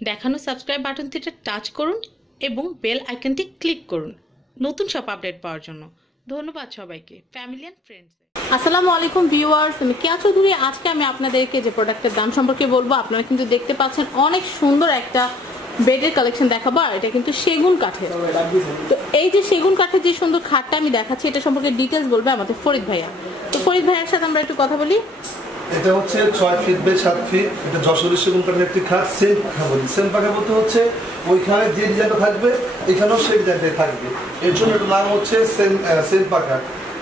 দেখানো subscribe বাটনটিতে touch করুন এবং বেল আইকনটি ক্লিক করুন নতুন সব আপডেট পাওয়ার জন্য। ধন্যবাদ সবাইকে, ফ্যামিলি এন্ড ফ্রেন্ডস। আসসালামু আলাইকুম ভিউয়ার্স, আমি কেয়া চৌধুরী। আজকে আমি আপনাদেরকে যে প্রোডাক্টের দাম সম্পর্কে বলবো, আপনারা কিন্তু দেখতে পাচ্ছেন অনেক সুন্দর একটা বেডের কালেকশন দেখাবো। আর এটা কিন্তু সেগুন কাঠের। তো এই যে সেগুন কাঠের যে সুন্দর খাটটা আমি দেখাচ্ছি, এটা সম্পর্কে ডিটেলস বলবে আমাদের ফরিদ ভাইয়া। তো ফরিদ ভাইয়ার সাথে আমরা একটু কথা বলি। এটা হচ্ছে 6 ফিট বাই 7 ফিট। এটা যশোরের সেগুন কাঠের একটি খাট। সেম পাখা বলি, সেম পাখা বলতে হচ্ছে ওইখানে যে ডিজাইনটা থাকবে এখানেও সেই ডিজাইনটাই থাকবে, এর জন্য এটার নাম হচ্ছে সেম পাখা।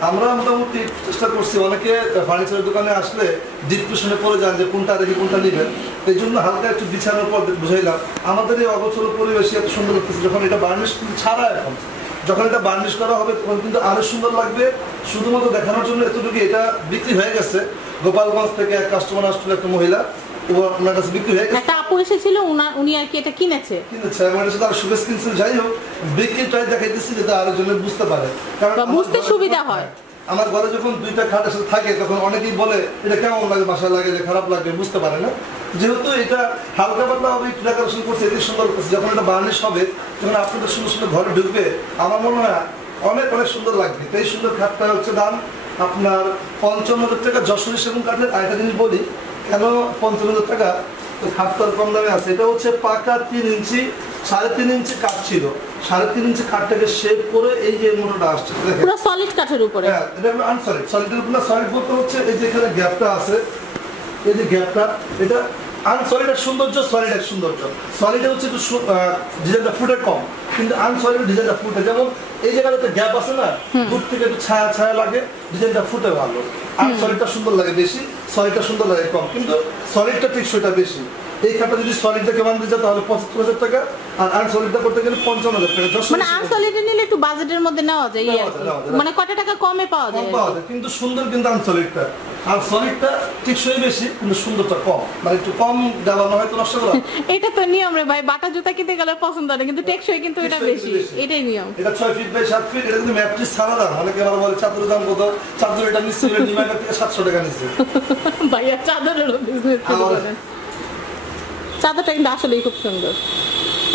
আমরা মোটামুটি চেষ্টা করছি, অনেকে ফার্নিচারের দোকানে আসলে ডিসকাশনে পড়ে যান যে কোনটা রেখে কোনটা নেবেন, এই জন্য হালকা একটু বিছানোর পর বুঝাইলাম। আমাদের এই অগোচর পরিবেশে এত সুন্দর লাগতেছে। যখন এটা বার্নিশ ছাড়া, এখন যখন এটা বার্নিশ করা হবে তখন কিন্তু আরো সুন্দর লাগবে। শুধুমাত্র দেখানোর জন্য এতটুকু এটা বিক্রি হয়ে গেছে। গোপালগঞ্জ থেকে এক কাস্টমার আসছিল, একটা মহিলা, ওনার কাছে বিক্রি হয়ে গেছে। একটা আপু এসেছিল, উনি আর কি এটা কিনেছে আমার সাথে আরো শুভেচ্ছা কিনছে। যাই হোক, বিক্রি ট্রাই দেখাইতেছি যাতে আরো জনের বুঝতে পারে, কারণ বুঝতে সুবিধা হয়। আমার ঘরে যখন দুইটা খাট আসলে থাকে তখন অনেকেই বলে এটা কেমন লাগে, বাসায় লাগে, যে খারাপ লাগে, বুঝতে পারে না। যেহেতু এটা হালকা পাতলা হবে, একটু ডেকোরেশন করছে, এটি সুন্দর করছে। যখন এটা বার্নিশ হবে, যখন আপনাদের সুন্দর সুন্দর ঘরে ঢুকবে, আমার মনে হয় অনেক অনেক সুন্দর লাগবে। এই সুন্দর খাটটা হচ্ছে দাম আপনার 55,000 টাকা যশোরের সেগুন কাঠের। আরেকটা জিনিস বলি, কেন 55,000 টাকা? তো খাট তো কম দামে আছে। এটা হচ্ছে পাকা 3 ইঞ্চি, 3.5 ইঞ্চি কাঠ ছিল। 3.5 ইঞ্চি কাঠটাকে শেপ করে এই যে মোটাটা আসছে, পুরো সলিড কাঠের উপরে। হ্যাঁ, এটা হলো আনসলিড। সলিডের উপরে সলিড বলতে হচ্ছে এই যে এখানে গ্যাপটা আছে, এই যে গ্যাপটা, এটা আনসলিডের সৌন্দর্য, সলিডের সৌন্দর্য। সলিডে হচ্ছে একটু ডিজাইনটা ফুটে কম, কিন্তু আনসলিডের ডিজাইনটা ফুটে। যেমন এই জায়গাতে গ্যাপ আছে না, দূর থেকে একটু ছায়া ছায়া লাগে, ডিজাইনটা ফুটে ভালো। আনসলিডটা সুন্দর লাগে বেশি, সলিডটা সুন্দর লাগে কম, কিন্তু সলিডটা টেকসইটা বেশি। এই খাটটা যদি সলিডটাকে বানাতে যায় তাহলে 75,000 টাকা, আর আনসলিডটা করতে গেলে 55,000 টাকা। মানে আনসলিড নিলে একটু বাজেটের মধ্যে নেওয়া যায়, মানে কত টাকা কমে পাওয়া যায়, কিন্তু সুন্দর। কিন্তু আনসলিডটা, আর সলিডটা টেকসই বেশি কিন্তু সুন্দরটা কম, মানে একটু কম দেওয়ানো হয় তো নষ্ট করা। এটা তো নিয়ম রে ভাই, বাটা জুতা কিনতে গেলে পছন্দ হয়, কিন্তু টেকসই কিন্তু এটা বেশি, এটাই নিয়ম। এটা 6 ফিট বাই 7 ফিট। এটা কিন্তু ম্যাট্রিক্স ছাড়া দাম। অনেকে আবার বলে চাদরের দাম কত, চাদর এটা নিচ্ছে ডিমান্ডার থেকে 700 টাকা নিচ্ছে। ভাইয়া চাদরেরও বিজনেস শুরু করেন। চাদরটা কিন্তু আসলেই খুব সুন্দর।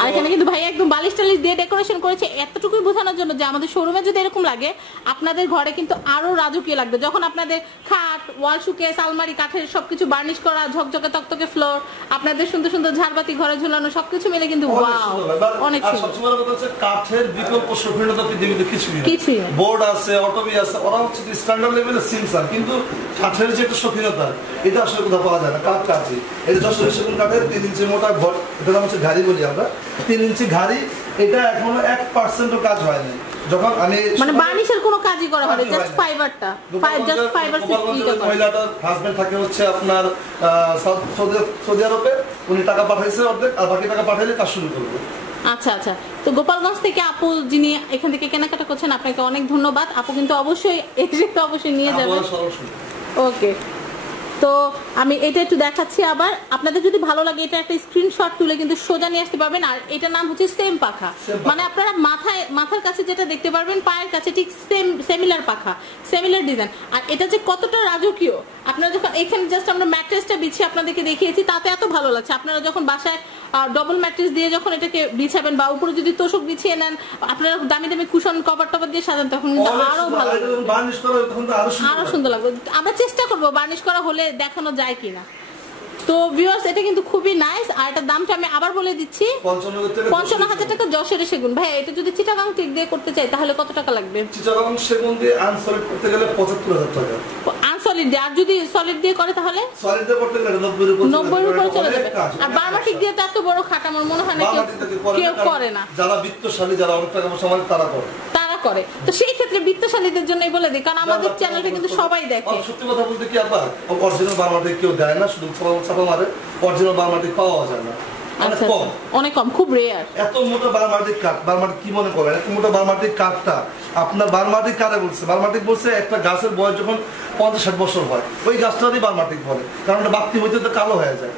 আর এখানে কিন্তু ভাই একদম বালিশ টালিশ দিয়ে ডেকোরেশন করেছে, এতটুকুই বোঝানোর জন্য যে আমাদের শোরুমে যদি এরকম লাগে, আপনাদের ঘরে কিন্তু আরো রাজকীয় লাগবে। যখন আপনাদের খাট, ওয়াল শোকেস, আলমারি কাঠের সবকিছু বার্নিশ করা, ঝকঝকে তকতকে ফ্লোর, আপনাদের সুন্দর সুন্দর ঝাড়বাতি ঘরে ঝুলানো, সবকিছু মিলে কিন্তু ওয়াও, অনেক সুন্দর। সবচেয়ে বড় কথা হচ্ছে কাঠের বিকল্প শৌখিনতা পৃথিবীতে কিছুই নেই। বোর্ড আছে, অটোবি আছে, ওরা হচ্ছে স্ট্যান্ডার্ড লেভেলের সিমসার, কিন্তু কাঠের যে একটা শৌখিনতা, এটা আসলে কোথাও পাওয়া যায় না। কাঠই এটা যশোরের সেগুন কাঠের 3 ইঞ্চি মোটা ঘর, এটা নাম হচ্ছে ঘাড়ি বলি আমরা। 3 ইঞ্চি ঘাড়ি, এটা এখনো 1% কাজ হয়নি। যখন আমি মানে বার্নিশের কোনো কাজই করা হয়নি, জাস্ট ফাইবারটা, জাস্ট ফাইবার সিস্টেমটা। মহিলাটার হাজবেন্ড থাকে হচ্ছে আপনার সৌদি আরবে, উনি টাকা পাঠাইছে অর্ধেক, আর বাকি টাকা পাঠাইলে কাজ শুরু করবে। আচ্ছা আচ্ছা। তো গোপালগঞ্জ থেকে আপু যিনি এখান থেকে কেনাকাটা করছেন, আপনাকে অনেক ধন্যবাদ। আপু কিন্তু অবশ্যই এটা অবশ্যই নিয়ে যাবেন। ওকে, তো আমি এটা একটু দেখাচ্ছি আবার। আপনাদের যদি ভালো লাগে, এটা একটা স্ক্রিনশট তুলে কিন্তু সোজা নিয়ে আসতে পারবেন। আর এটার নাম হচ্ছে সেম পাখা, মানে আপনারা মাথার কাছে যেটা দেখতে পারবেন, পায়ের কাছে ঠিক সিমিলার পাখা, সিমিলার ডিজাইন। আর এটা যে কতটা রাজকীয়, আপনারা যখন এখানে জাস্ট আমরা ম্যাট্রেসটা বিছিয়ে আপনাদেরকে দেখিয়েছি, তাতে এত ভালো লাগছে। আপনারা যখন বাসায় ডবল ম্যাট্রেস দিয়ে যখন এটাকে বিছাবেন, বা উপরে যদি তোষক বিছিয়ে নেন, আপনারা দামি দামি কুশন কভার টভার দিয়ে সাজান, তখন কিন্তু আরো ভালো, আরো সুন্দর লাগবে। আমরা চেষ্টা করবো বার্নিশ করা হলে দেখানো যায় কিনা। তো ভিউয়ার্স, এটা কিন্তু খুবই নাইস। আর এটার দামটা আমি আবার বলে দিচ্ছি, 55,000 টাকা যশোরের সেগুন। ভাই, এটা যদি চিটাগাং টিক দিয়ে করতে চাই তাহলে কত টাকা লাগবে? চিটাগাং সেগুন দিয়ে আনসলিড করতে গেলে 75,000 টাকা আনসলিড দিয়ে। আর যদি সলিড দিয়ে করে তাহলে সলিড দিয়ে করতে গেলে 90 এর উপরে চলে যাবে। আর বার্মাটিক দিয়ে তো এত বড় খাট আমার মনে হয় না কেউ করে না। যারা বিত্তশালী, যারা অনেক টাকা পয়সা মানে তারা করে। তো সেই ক্ষেত্রে বিত্তশালীদের জন্যই বলে দিই, কারণ আমাদের চ্যানেলটা কিন্তু সবাই দেখে। সত্যি কথা বলতে কি, আপা অরিজিনাল বার্মাটিক কেউ দেয় না, শুধু ছাপা মারে। অরিজিনাল বার্মাটিক পাওয়া যায় না, অনেক কম, খুব রেয়ার। এত মোটা বার্মাটিক কাঠ, বার্মাটিক কি মনে করেন? এত মোটা বার্মাটিক কাঠটা আপনার বার্মাটিক কারে বলছে? বার্মাটিক বলছে একটা গাছের বয়স যখন 50-60 বছর হয়, ওই গাছটারই বার্মাটিক বলে, কারণ বাতি হইতে তো কালো হয়ে যায়,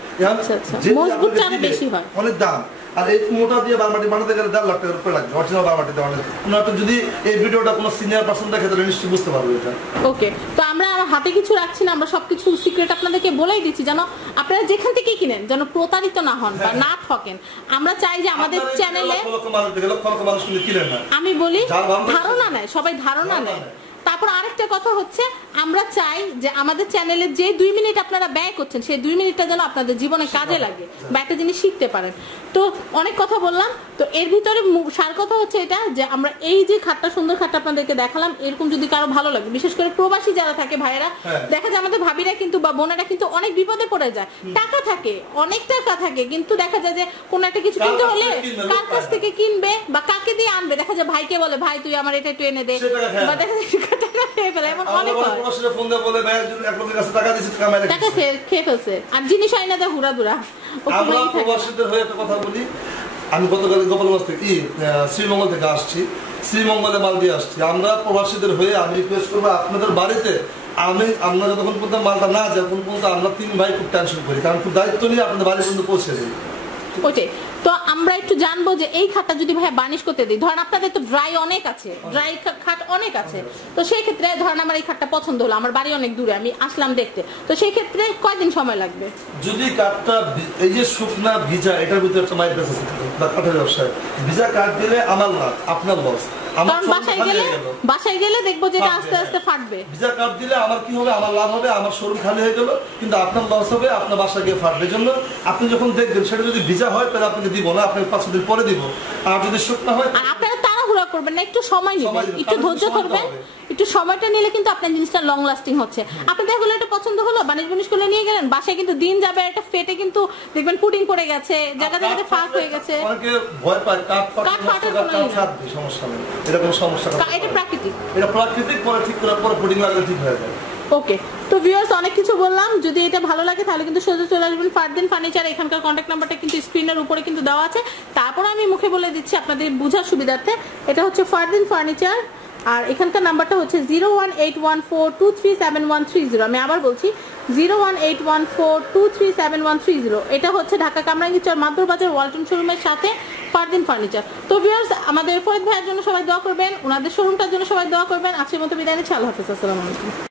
অনেক দাম। আর এই মোটা দিয়ে বারমাটি বানাতে গেলে 1.5 লাখ টাকার উপরে লাগবে অরিজিনাল বারমাটি বানাতে। আপনারা যদি এই ভিডিওটা কোনো সিনিয়র পারসন দেখে তাহলে নিশ্চয়ই বুঝতে পারবে এটা। ওকে, তো আমরা হাতে কিছু রাখছি না, আমরা সবকিছু সিক্রেট আপনাদেরকে বলেই দিচ্ছি যেন আপনারা যেখান থেকে কিনেন যেন প্রতারিত না হন বা না ঠকেন। আমরা চাই যে আমাদের চ্যানেলে আমি বলি ধারণা নেয়, সবাই ধারণা নেয়। তারপর আরেকটা কথা হচ্ছে আমরা চাই যে আমাদের চ্যানেলে যে 2 মিনিট আপনারা ব্যয় করছেন সেই 2 মিনিটটা যেন আপনাদের জীবনে কাজে লাগে বা একটা জিনিস শিখতে পারেন। তো অনেক কথা বললাম, তো এর ভিতরে সার কথা হচ্ছে এটা যে আমরা এই যে খাটটা সুন্দর খাটটা আপনাদেরকে দেখালাম, এরকম যদি কারো ভালো লাগে, বিশেষ করে প্রবাসী যারা থাকে ভাইয়েরা, দেখা যায় আমাদের ভাবিরা কিন্তু বা বোনেরা কিন্তু অনেক বিপদে পড়ে যায়। টাকা থাকে, অনেক টাকা থাকে, কিন্তু দেখা যায় যে কোনো একটা কিছু কিনতে হলে কার কাছ থেকে কিনবে বা কাকে দিয়ে আনবে, দেখা যায় ভাইকে বলে ভাই তুই আমার এটা একটু এনে দে, বা দেখা যায় টাকা খেয়ে ফেলে, এমন অনেক হয়, টাকা খেয়ে ফেলছে আর জিনিস হয় না দেয় হুড়া দুরা। আমরা প্রবাসীদের হয়ে একটা কথা বলি, আমি গতকাল গোপালগঞ্জ থেকে শ্রীমঙ্গল থেকে আসছি, শ্রীমঙ্গলে মাল দিয়ে আসছি। আমরা প্রবাসীদের হয়ে আমি রিকোয়েস্ট করবো আপনাদের বাড়িতে আমরা যতক্ষণ পর্যন্ত মালটা না যাই তখন পর্যন্ত আমরা 3 ভাই খুব টেনশন করি, কারণ খুব দায়িত্ব নিয়ে আপনাদের বাড়ি পর্যন্ত পৌঁছে দিই। ওইটাই তো আমরা একটু জানবো যে এই খাটটা যদি ভাই বার্নিশ করতে দিই, ধরেন আপনাদের তো ড্রাই অনেক আছে, ড্রাই খাট অনেক আছে, তো সেই ক্ষেত্রে ধরেন আমার এই খাটটা পছন্দ হলো, আমার বাড়ি অনেক দূরে, আমি আসলাম দেখতে, তো সেই ক্ষেত্রে কয়দিন সময় লাগবে? যদি কাঠটা এই যে শুকনা ভিজা এটার ভিতরে একটা মাইনাস আছে কাঠের ব্যবসায়, ভিজা কাঠ দিলে আমার লাভ আপনার লস, কারণ বাসায় গেলে দেখবো যে এটা আস্তে আস্তে ফাটবে। ভিজা কাঠ দিলে আমার কি হবে, আমার লাভ হবে, আমার শোরুম খালি হয়ে গেল, কিন্তু আপনার লস হবে, আপনার বাসা গিয়ে ফাটবে। এই জন্য আপনি যখন দেখবেন সেটা যদি ভিজা হয় তাহলে আপনাকে দিব না, আপনাকে 5 দিন পরে দিব। আর যদি শুকনা হয় আপনারা তাড়াহুড়া করবেন না, একটু সময় নেবেন, একটু ধৈর্য ধরবেন, একটু সময়টা নিলে কিন্তু আপনার জিনিসটা লং লাস্টিং হচ্ছে। আপনি দেখলেন এটা পছন্দ হলো, বানিশ করে নিয়ে গেলেন, বাসায় কিন্তু দিন যাবে, এটা ফেটে কিন্তু দেখবেন পুডিং পড়ে গেছে, জায়গাতে ফাঁক হয়ে গেছে, অনেকে ভয় পায় কাঠ ফাটার সমস্যা নেই, এটা কোনো সমস্যা না, এটা প্রাকৃতিক, পরে ঠিক করার পরে পুডিং লাগলে ঠিক হয়ে যায়। ওকে, তো ভিউয়ার্স অনেক কিছু বললাম, যদি এটা ভালো লাগে তাহলে কিন্তু সোজা চলে আসবেন ফারদিন ফার্নিচার, এখানকার কন্ট্যাক্ট নাম্বারটা কিন্তু স্ক্রিনের উপরে কিন্তু দেওয়া আছে। তারপর আমি মুখে বলে দিচ্ছি আপনাদের বোঝার সুবিধার্থে, এটা হচ্ছে ফারদিন ফার্নিচার, আর এখানকার নাম্বারটা হচ্ছে 01814237130। আমি আবার বলছি 01814237130। এটা হচ্ছে ঢাকা কামরাঙ্গীরচর মাদুর বাজার ওয়ালটন শোরুমের সাথে ফারদিন ফার্নিচার। তো ভিউয়ার্স আমাদের ফরিদ ভাইয়ের জন্য সবাই দোয়া করবেন, ওনাদের শোরুমটার জন্য সবাই দোয়া করবেন। আজকের মতো বিদায় নিচ্ছি, আল্লাহ হাফেজ, আসসালামু আলাইকুম।